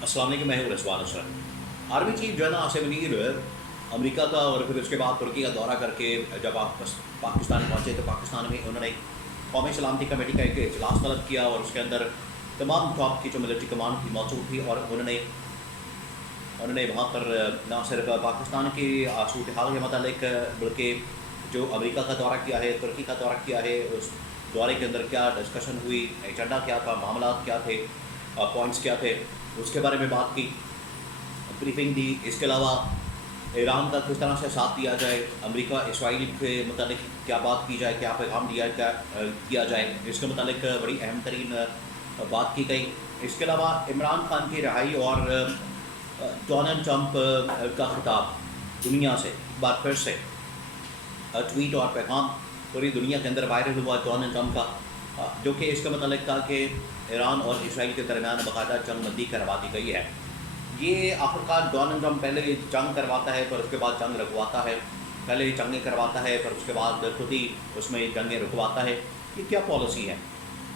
السلام علیکم، میں ہوں رضوان اشرف۔ آرمی چیف جو ہے نا آصف منیر امریکہ کا اور پھر اس کے بعد ترکی کا دورہ کر کے جب آپ پاکستان پہنچے تو پاکستان میں انہوں نے قومی سلامتی کمیٹی کا ایک اجلاس طلب کیا اور اس کے اندر تمام ٹاپ کی جو ملٹری کمان کی موجود تھی، اور انہوں نے وہاں پر نہ صرف پاکستان کی صورتحال کے متعلق بلکہ جو امریکہ کا دورہ کیا ہے، ترکی کا دورہ کیا ہے، اس دورے کے اندر کیا ڈسکشن ہوئی، ایجنڈا کیا تھا، معاملات کیا تھے، پوائنٹس کیا تھے، اس کے بارے میں بات کی، بریفنگ دی۔ اس کے علاوہ ایران کا کس طرح سے ساتھ دیا جائے، امریکہ اسرائیل کے متعلق کیا بات کی جائے، کیا پیغام کیا جائے، اس کے متعلق بڑی اہم ترین بات کی گئی۔ اس کے علاوہ عمران خان کی رہائی اور ڈونلڈ ٹرمپ کا خطاب دنیا سے ایک بار پھر سے ٹویٹ اور پیغام پوری دنیا کے اندر وائرل ہوا ڈونلڈ ٹرمپ کا، جو کہ اس کے متعلق تھا کہ ایران اور اسرائیل کے درمیان باقاعدہ جنگ بندی کروا دی گئی ہے۔ یہ آخرکار ڈونلڈ ٹرمپ پہلے جنگ کرواتا ہے پھر اس کے بعد جنگ رکواتا ہے، پہلے جنگیں کرواتا ہے پھر اس کے بعد خود ہی اس میں جنگیں رکواتا ہے۔ یہ کیا پالیسی ہے؟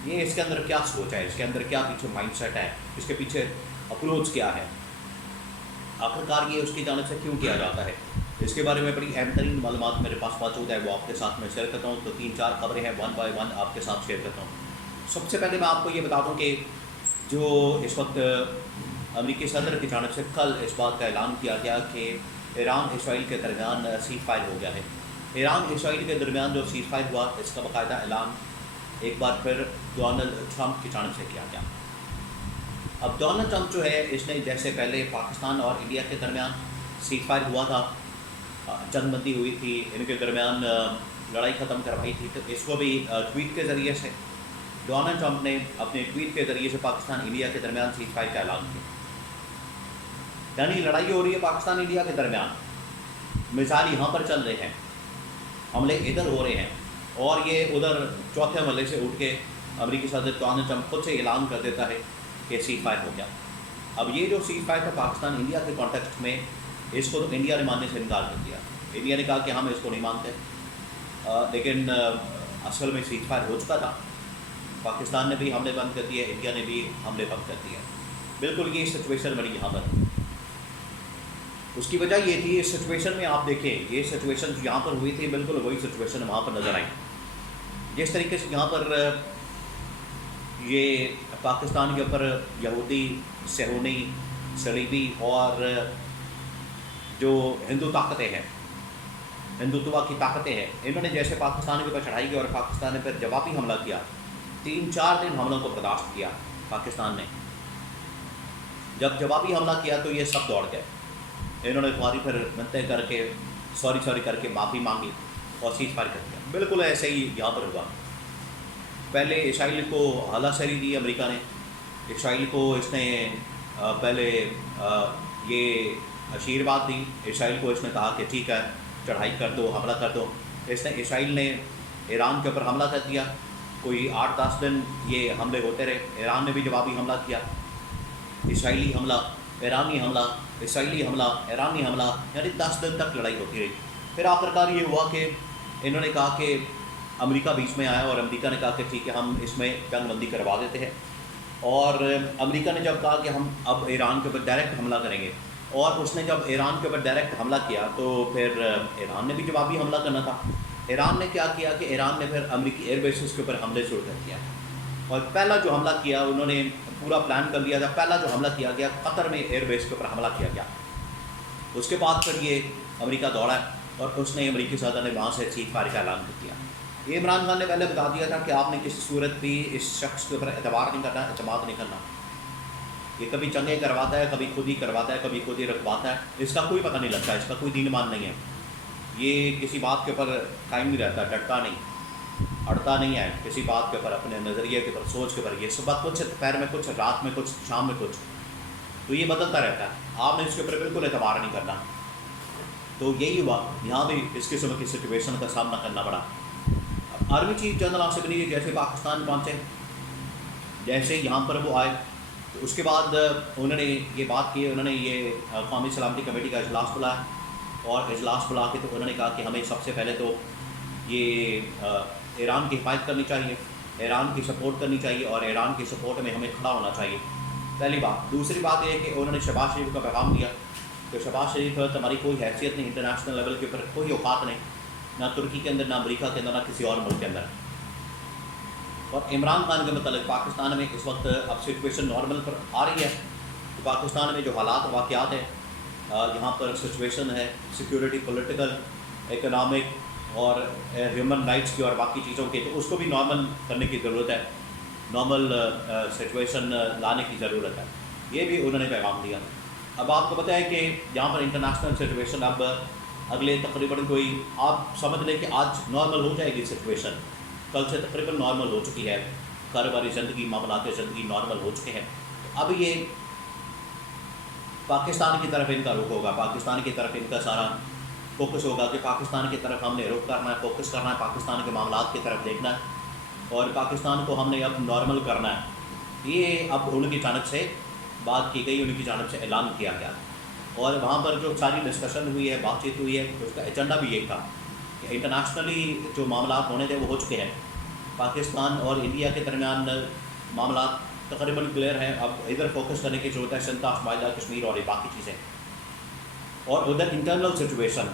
یہ اس کے اندر کیا سوچ ہے؟ اس کے اندر کیا پیچھے مائنڈ سیٹ ہے؟ اس کے پیچھے اپروچ کیا ہے؟ آخرکار یہ اس کی جانب سے کیوں کیا جاتا ہے؟ اس کے بارے میں بڑی اہم ترین معلومات میرے پاس موجود ہے، وہ آپ کے ساتھ میں شیئر کرتا ہوں۔ تو 3-4 خبریں ہیں، 1 بائی 1 آپ کے ساتھ شیئر کرتا ہوں۔ سب سے پہلے میں آپ کو یہ بتا دوں کہ جو اس وقت امریکی صدر کی جانب سے کل اس بات کا اعلان کیا گیا کہ ایران اسرائیل کے درمیان سیز فائر ہو گیا ہے۔ ایران اسرائیل کے درمیان جو سیز فائر ہوا، اس کا باقاعدہ اعلان ایک بار پھر ڈونلڈ ٹرمپ کی جانب سے کیا گیا۔ اب ڈونلڈ ٹرمپ جو ہے اس نے جیسے پہلے پاکستان اور انڈیا کے درمیان سیز فائر ہوا تھا، جنگ بندی ہوئی تھی، ان کے درمیان لڑائی ختم کروائی تھی، تو اس کو بھی ٹویٹ کے ذریعے سے ڈونلڈ ٹرمپ نے اپنے ٹویٹ کے ذریعے سے پاکستان انڈیا کے درمیان سیز فائر کا اعلان کیا۔ یعنی لڑائی ہو رہی ہے پاکستان انڈیا کے درمیان، مثال یہاں پر چل رہے ہیں، حملے ادھر ہو رہے ہیں، اور یہ ادھر چوتھے حملے سے اٹھ کے امریکی صدر ڈونلڈ ٹرمپ خود سے اعلان کر دیتا ہے کہ سیز فائر ہو گیا۔ اب یہ جو سیز فائر تھا پاکستان انڈیا کے کانٹیکسٹ میں، اس کو تو انڈیا نے ماننے سے انکار کر دیا۔ انڈیا نے کہا کہ ہم اس کو نہیں مانتے، لیکن اصل میں سیز فائر ہو چکا تھا، پاکستان نے بھی حملے بند کر دیے، انڈیا نے بھی حملے بند کر دیے۔ بالکل یہ سچویشن بنی یہاں پر۔ اس کی وجہ یہ تھی، اس سچویشن میں آپ دیکھیں، یہ سچویشن جو یہاں پر ہوئی تھی بالکل وہی سچویشن وہاں پر نظر آئی۔ جس طریقے سے یہاں پر یہ پاکستان کے اوپر یہودی، صہیونی، صلیبی اور جو ہندو طاقتیں ہیں، ہندوتوا کی طاقتیں ہیں، انہوں نے جیسے پاکستان کے اوپر چڑھائی کی اور پاکستان نے پھر جوابی حملہ کیا، 3-4 دن حملوں کو برداشت کیا پاکستان نے۔ جب جوابی حملہ کیا تو یہ سب دوڑ گئے، انہوں نے تمہاری پھر منتیں کر کے سوری کر کے معافی مانگی اور سیز فائر کر دیا۔ بالکل ایسے ہی یہاں پر ہوا۔ پہلے اسرائیل کو اعلیٰ سری دی امریکہ نے، اسرائیل کو اس نے پہلے یہ آشیرواد دی، اسرائیل کو اس نے کہا کہ ٹھیک ہے چڑھائی کر دو، حملہ کر دو۔ اس نے اسرائیل نے ایران کے اوپر حملہ کر دیا، کوئی 8-10 دن یہ حملے ہوتے رہے، ایران نے بھی جوابی حملہ کیا، اسرائیلی حملہ، ایرانی حملہ، اسرائیلی حملہ، ایرانی حملہ، یعنی 10 دن تک لڑائی ہوتی رہی۔ پھر آخرکار یہ ہوا کہ انہوں نے کہا کہ امریکہ بیچ میں آیا اور امریکہ نے کہا کہ ٹھیک ہے ہم اس میں جنگ بندی کروا دیتے ہیں، اور امریکہ نے جب کہا کہ ہم اب ایران کے اوپر ڈائریکٹ حملہ کریں گے، اور اس نے جب ایران کے اوپر ڈائریکٹ حملہ کیا تو پھر ایران نے بھی جوابی حملہ کرنا تھا۔ ایران نے کیا کیا کہ ایران نے پھر امریکی ایئر بیسز کے اوپر حملے شروع کر دیا، اور پہلا جو حملہ کیا انہوں نے پورا پلان کر لیا تھا، پہلا جو حملہ کیا گیا قطر میں ایئر بیس کے اوپر حملہ کیا گیا۔ اس کے بعد پھر یہ امریکہ دوڑا اور اس نے امریکی صدر نے وہاں سے سیز فائر کا اعلان کر دیا۔ یہ عمران خان نے پہلے بتا دیا تھا کہ آپ نے کسی صورت بھی اس شخص کے اوپر اعتبار نہیں کرنا، اعتماد نہیں کرنا۔ یہ کبھی جنگیں کرواتا ہے، کبھی خود ہی کرواتا ہے، کبھی خود ہی رکھواتا ہے، اس کا کوئی پتہ نہیں لگتا، اس کا کوئی دین ایمان نہیں ہے، یہ کسی بات کے اوپر قائم نہیں رہتا، ڈٹتا نہیں، اڑتا نہیں ہے کسی بات کے اوپر، اپنے نظریے کے اوپر، سوچ کے اوپر۔ یہ صبح کچھ، دوپہر میں کچھ، رات میں کچھ، شام میں کچھ، تو یہ بدلتا رہتا ہے، آپ نے اس کے اوپر بالکل اعتبار نہیں کرنا۔ تو یہی ہوا، یہاں بھی اس قسم کی سچویشن کا سامنا کرنا پڑا۔ Army chief general Asif Munir جیسے پاکستان پہنچے، جیسے یہاں پر وہ آئے، تو اس کے بعد انہوں نے یہ بات کی، انہوں نے یہ قومی سلامتی کمیٹی کا اجلاس بلایا، اور اجلاس بلا کے تو انہوں نے کہا کہ ہمیں سب سے پہلے تو یہ ایران کی حمایت کرنی چاہیے، ایران کی سپورٹ کرنی چاہیے، اور ایران کی سپورٹ میں ہمیں کھڑا ہونا چاہیے۔ پہلی بات. دوسری بات یہ ہے کہ انہوں نے شہباز شریف کا پیغام دیا کہ شہباز شریف تمہاری کوئی حیثیت نہیں انٹرنیشنل لیول کے اوپر، کوئی اوقات نہیں، نہ ترکی کے اندر، نہ امریکہ کے اندر، نہ کسی اور ملک کے اندر. اور عمران خان کے متعلق پاکستان میں اس وقت اب سچویشن نارمل پر آ رہی ہے. تو پاکستان میں جو حالات واقعات ہیں یہاں پر سچویشن ہے سیکورٹی، پولیٹیکل، اکنامک اور ہیومن رائٹس کی اور باقی چیزوں کی، تو اس کو بھی نارمل کرنے کی ضرورت ہے، نارمل سچویشن لانے کی ضرورت ہے. یہ بھی انہوں نے پیغام دیا. اب آپ کو پتہ ہے کہ یہاں پر انٹرنیشنل سچویشن اب اگلے تقریباً کوئی آپ سمجھ لیں کہ آج نارمل ہو جائے گی سچویشن، کل سے تقریباً نارمل ہو چکی ہے، کاروباری زندگی، معاملات زندگی نارمل ہو چکے ہیں. اب یہ پاکستان کی طرف ان کا رخ ہوگا، پاکستان کی طرف ان کا سارا فوکس ہوگا کہ پاکستان کی طرف ہم نے رخ کرنا ہے، فوکس کرنا ہے، پاکستان کے معاملات کی طرف دیکھنا ہے اور پاکستان کو ہم نے اب نارمل کرنا ہے. یہ اب ان کی جانب سے بات کی گئی، ان کی جانب سے اعلان کیا گیا. اور وہاں پر جو ساری ڈسکشن ہوئی ہے، بات چیت ہوئی ہے، اس کا ایجنڈا بھی یہی تھا کہ انٹرنیشنلی جو معاملات ہونے تھے وہ ہو چکے ہیں. پاکستان اور انڈیا کے درمیان معاملات تقریباً کلیئر ہیں. اب ادھر فوکس کرنے کی ضرورت ہے، سنتا، معاہدہ کشمیر اور یہ باقی چیزیں، اور ادھر انٹرنل سچویشن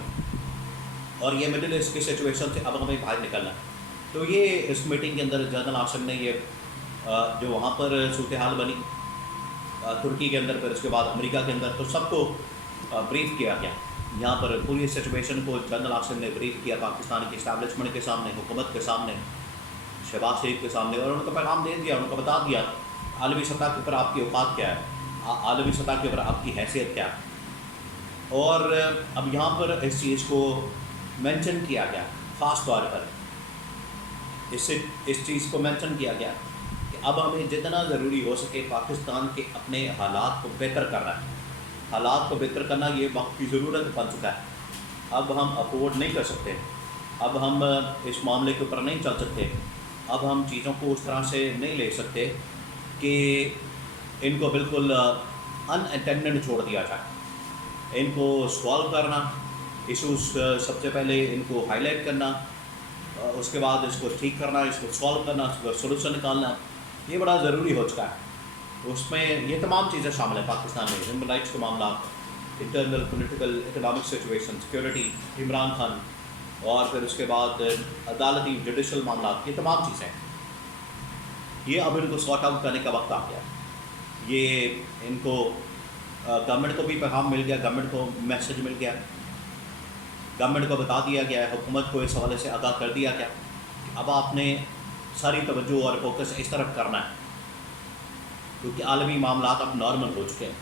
اور یہ مڈل ایسٹ کی سچویشن سے اب ہمیں باہر نکلنا ہے. تو یہ اس میٹنگ کے اندر جنرل عاصم نے یہ جو وہاں پر صورتحال بنی ترکی کے اندر، پھر اس کے بعد امریکہ کے اندر، تو سب کو بریف کیا گیا. یہاں پر پوری سچویشن کو جنرل عاصم نے بریف کیا پاکستان کی اسٹیبلشمنٹ کے سامنے، حکومت کے سامنے، شہباز شریف کے سامنے، اور ان کو پیغام دے دیا، ان کو بتا دیا عالمی سطح کے اوپر آپ کی اوقات کیا ہے، عالمی سطح کے اوپر آپ کی حیثیت کیا ہے. اور اب یہاں پر اس چیز کو مینشن کیا گیا، خاص طور پر اس چیز کو مینشن کیا گیا کہ اب ہمیں جتنا ضروری ہو سکے پاکستان کے اپنے حالات کو بہتر کرنا ہے. حالات کو بہتر کرنا یہ وقت کی ضرورت بن چکا ہے. اب ہم افورڈ نہیں کر سکتے، اب ہم اس معاملے کے اوپر نہیں چل سکتے، اب ہم چیزوں کو اس طرح سے نہیں لے سکتے کہ ان کو بالکل ان اٹینڈنٹ چھوڑ دیا جائے. ان کو سوالو کرنا، ایشوز سب سے پہلے ان کو ہائی لائٹ کرنا، اس کے بعد اس کو ٹھیک کرنا، اس کو سوالو کرنا، اس کو سولوشن نکالنا، یہ بڑا ضروری ہو چکا ہے. اس میں یہ تمام چیزیں شامل ہیں پاکستان میں، ہیومن رائٹس کے معاملات، internal political economic situation, security, Imran Khan, اور پھر اس کے بعد عدالتی جوڈیشل معاملات، یہ تمام چیزیں یہ اب ان کو سارٹ آؤٹ کرنے کا وقت آ گیا. یہ ان کو گورنمنٹ کو بھی پیغام مل گیا، گورنمنٹ کو میسج مل گیا، گورنمنٹ کو بتا دیا گیا ہے، حکومت کو اس حوالے سے آگاہ کر دیا گیا کہ اب آپ نے ساری توجہ اور فوکس اس طرف کرنا ہے کیونکہ عالمی معاملات اب نارمل ہو چکے ہیں.